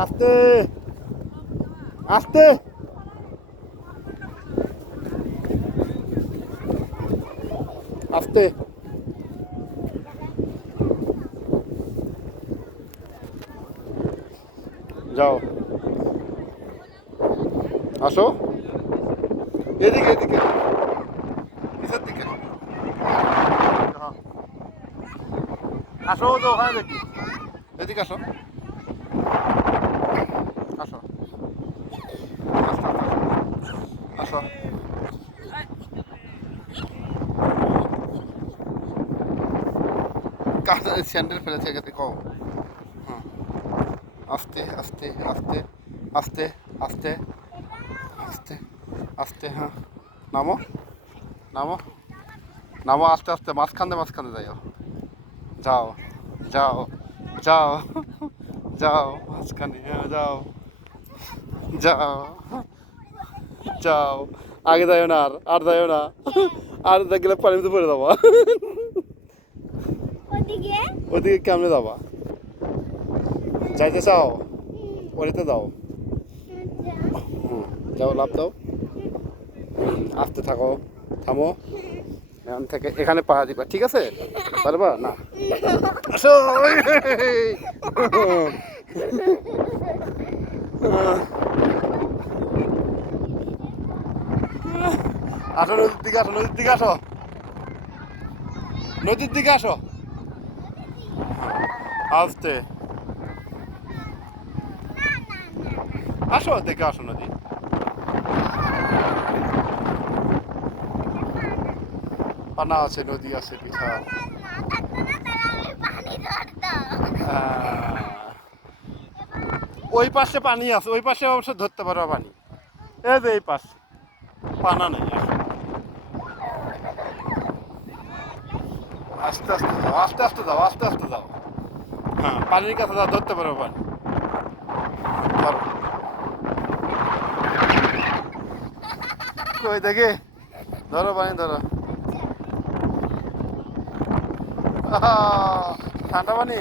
আস্তে আস্তে আস্তে যাও আসো এদিকে এদিকে নিচের দিকে হ্যাঁ। আসো তো ওখানে দেখি এদিকে আসো আসো আস্তে আস্তে আসো কাঁচা স্যান্ডেল ফেলেছে গেছে কম হ্যাঁ আস্তে আস্তে আস্তে আস্তে আস্তে আস্তে আস্তে হ্যাঁ নামো নামো নামো আস্তে আস্তে মাঝখানে যাও যাও যাও যাও যাও মাঝখানে হ্যাঁ যাও যাও যাও আগে যাও না আর যাও না আর গেলে পানিতে পড়ে যাবা ওদিকে কেমনে যাবা যাইতে চাও ওরিতে যাও যাও লাভ দাও আসতে থাকো থামো এখান থেকে এখানে পাড়া দিবা ঠিক আছে পারবা না আসো আসো নদীর দিকে আসো নদীর দিকে আসো নদীর দিকে আসো আসতে আসো দেখে আসো নদী পানা আছে নদী আছে বিশাল ওই পাশে পানি আছে ওই পাশে অবশ্য ধরতে পারবা পানি এই যে এই পাশ পানা নেই আস্তে আস্তে যাও আস্তে আস্তে যাও আস্তে আস্তে যাও হ্যাঁ পানির কাছে যাও ধরতে পারো পানি ধরো কই দেখে ধরো পানি ধরো ঠান্ডা পানি